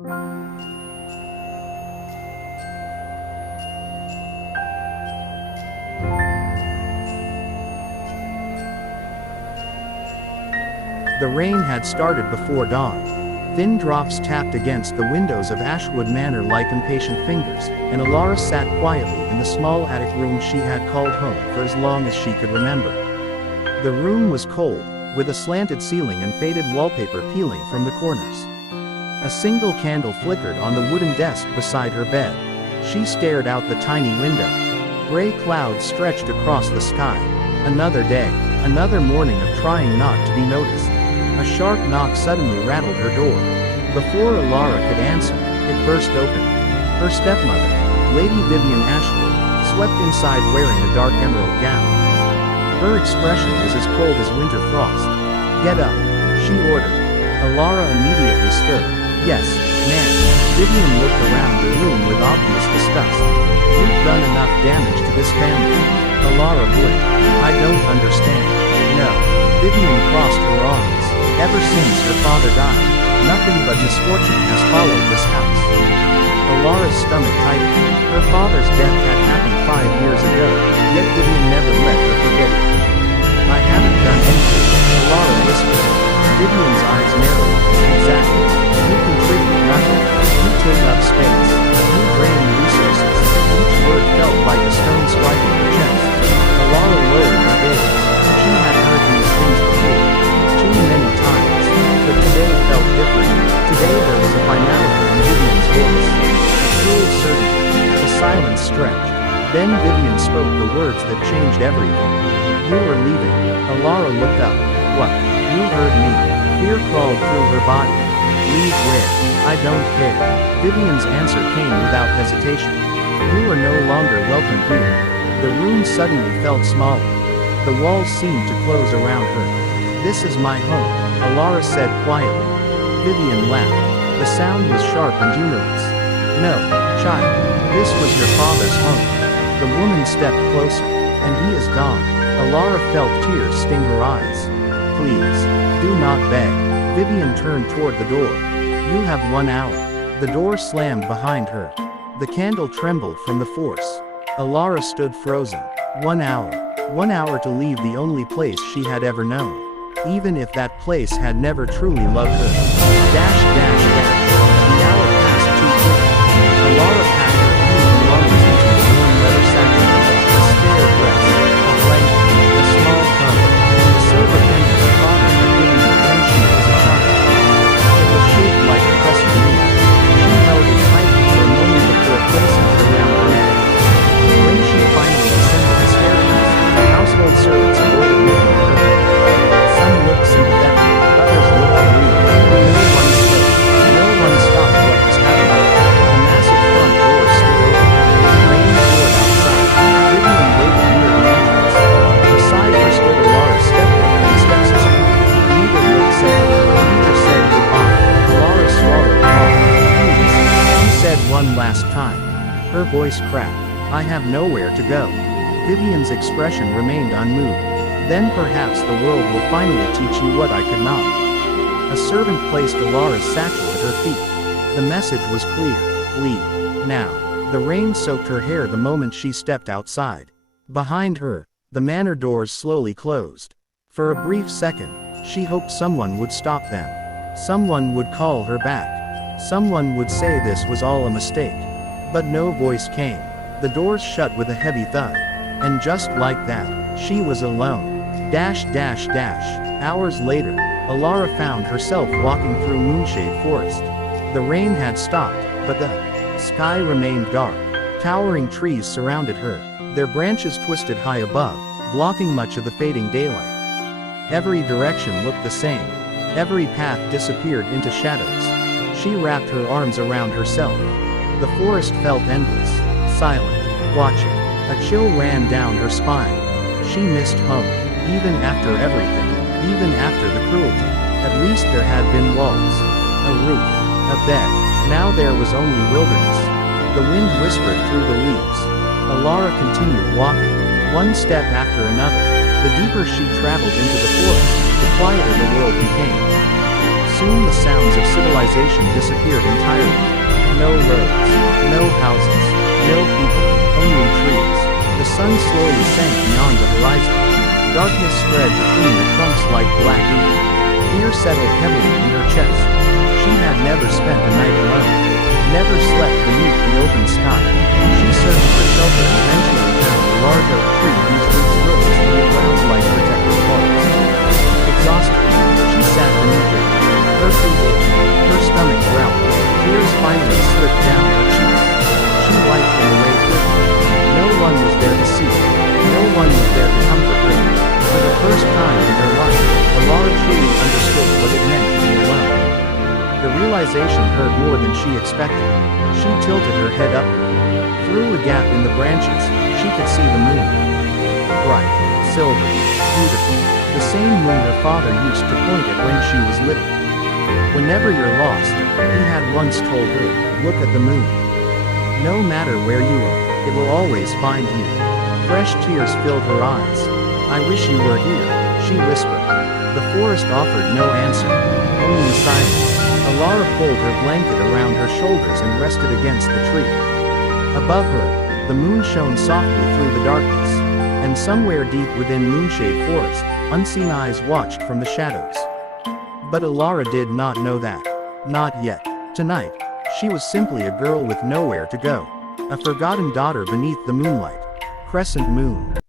The rain had started before dawn. Thin drops tapped against the windows of Ashwood Manor like impatient fingers, and Elara sat quietly in the small attic room she had called home for as long as she could remember. The room was cold, with a slanted ceiling and faded wallpaper peeling from the corners. A single candle flickered on the wooden desk beside her bed. She stared out the tiny window. Gray clouds stretched across the sky. Another day, another morning of trying not to be noticed. A sharp knock suddenly rattled her door. Before Elara could answer, it burst open. Her stepmother, Lady Vivian Ashwood, swept inside wearing a dark emerald gown. Her expression was as cold as winter frost. "Get up," she ordered. Elara immediately stirred. "Yes, ma'am." Vivian looked around the room with obvious disgust. "You've done enough damage to this family." Elara blinked. "I don't understand." "No." Vivian crossed her arms. "Ever since her father died, nothing but misfortune has followed this house." Elara's stomach tightened. Her father's death had happened 5 years ago, yet Vivian never let her forget it. "I haven't done anything," Elara whispered. Vivian's eyes narrowed. "Exactly. You contribute nothing. You take up space. You drain resources." Each word felt like a stone striking her chest. Elara lowered her gaze. She had heard these things before. Too many times. But today felt different. Today there was a finality in Vivian's voice. A cruel certainty. The silence stretched. Then Vivian spoke the words that changed everything. "You were leaving." Elara looked up. "What? You heard me." Fear crawled through her body. "Leave where? I don't care." Vivian's answer came without hesitation. "You were no longer welcome here." The room suddenly felt smaller. The walls seemed to close around her. "This is my home," Elara said quietly. Vivian laughed. The sound was sharp and humorous. "No, child. This was your father's home." The woman stepped closer. "And he is gone." Elara felt tears sting her eyes. "Please, do not beg." Vivian turned toward the door. "You have 1 hour." The door slammed behind her. The candle trembled from the force. Elara stood frozen. 1 hour. 1 hour to leave the only place she had ever known. Even if that place had never truly loved her. Dash, dash, dash. The hour passed too quickly. Elara packed her few belongings into the warm leather satchel. A spare dress, a blanket, a small comb, and the silver pendant her father had given her when she was a child. It was shaped like a crescent moon. She held it tightly for a moment before placing it around her neck. When she finally descended the staircase, the household servants avoided looking at her. Some looked sympathetic, others looked relieved. No one spoke. No one stopped what was happening. The massive front door stood open. Rain poured outside. Vivian waited near the entrance. Beside her stood Elara's stepbrother and stepsister. Neither looked sad. Neither said goodbye. Elara swallowed hard. "Please," she said one last time. Her voice cracked. "I have nowhere to go." Vivian's expression remained unmoved. "Then perhaps the world will finally teach you what I could not." A servant placed Elara's satchel at her feet. The message was clear. "Leave. Now." The rain soaked her hair the moment she stepped outside. Behind her, the manor doors slowly closed. For a brief second, she hoped someone would stop them. Someone would call her back. Someone would say this was all a mistake. But no voice came. The doors shut with a heavy thud. And just like that, she was alone. Dash, dash, dash. Hours later, Elara found herself walking through Moonshade Forest. The rain had stopped, but the sky remained dark. Towering trees surrounded her, their branches twisted high above, blocking much of the fading daylight. Every direction looked the same. Every path disappeared into shadows. She wrapped her arms around herself. The forest felt endless, silent, watching. A chill ran down her spine. She missed home. Even after everything, even after the cruelty, at least there had been walls, a roof, a bed. Now there was only wilderness. The wind whispered through the leaves. Elara continued walking, one step after another. The deeper she traveled into the forest, the quieter the world became. Soon the sounds of civilization disappeared entirely. No roads, no houses, no people, only trees. The sun slowly sank beyond the horizon. Darkness spread between the trunks like black ink. Fear settled heavily in her chest. She had never spent a night alone. Never slept beneath the open sky. She searched for shelter and eventually found a large oak tree whose roots rose in the ground like protective walls. Exhausted, she sat beneath it. Her feet ached, her stomach growled. Tears finally slipped down her cheeks. She wiped them away quickly. No one was there to see her. No one was there to comfort her. For the first time in her life, Elara truly understood what it meant to be alone. The realization hurt more than she expected. She tilted her head upward. Through a gap in the branches, she could see the moon. Bright, silver, beautiful. The same moon her father used to point at when she was little. Whenever you're lost, he had once told her, look at the moon. No matter where you are, it will always find you. Fresh tears filled her eyes. I wish you were here, she whispered. The forest offered no answer, only silence. Elara pulled her blanket around her shoulders and rested against the tree. Above her, the moon shone softly through the darkness, and somewhere deep within Moonshade Forest, unseen eyes watched from the shadows. But Elara did not know that. Not yet. Tonight, she was simply a girl with nowhere to go. A forgotten daughter beneath the moonlight. Crescent moon.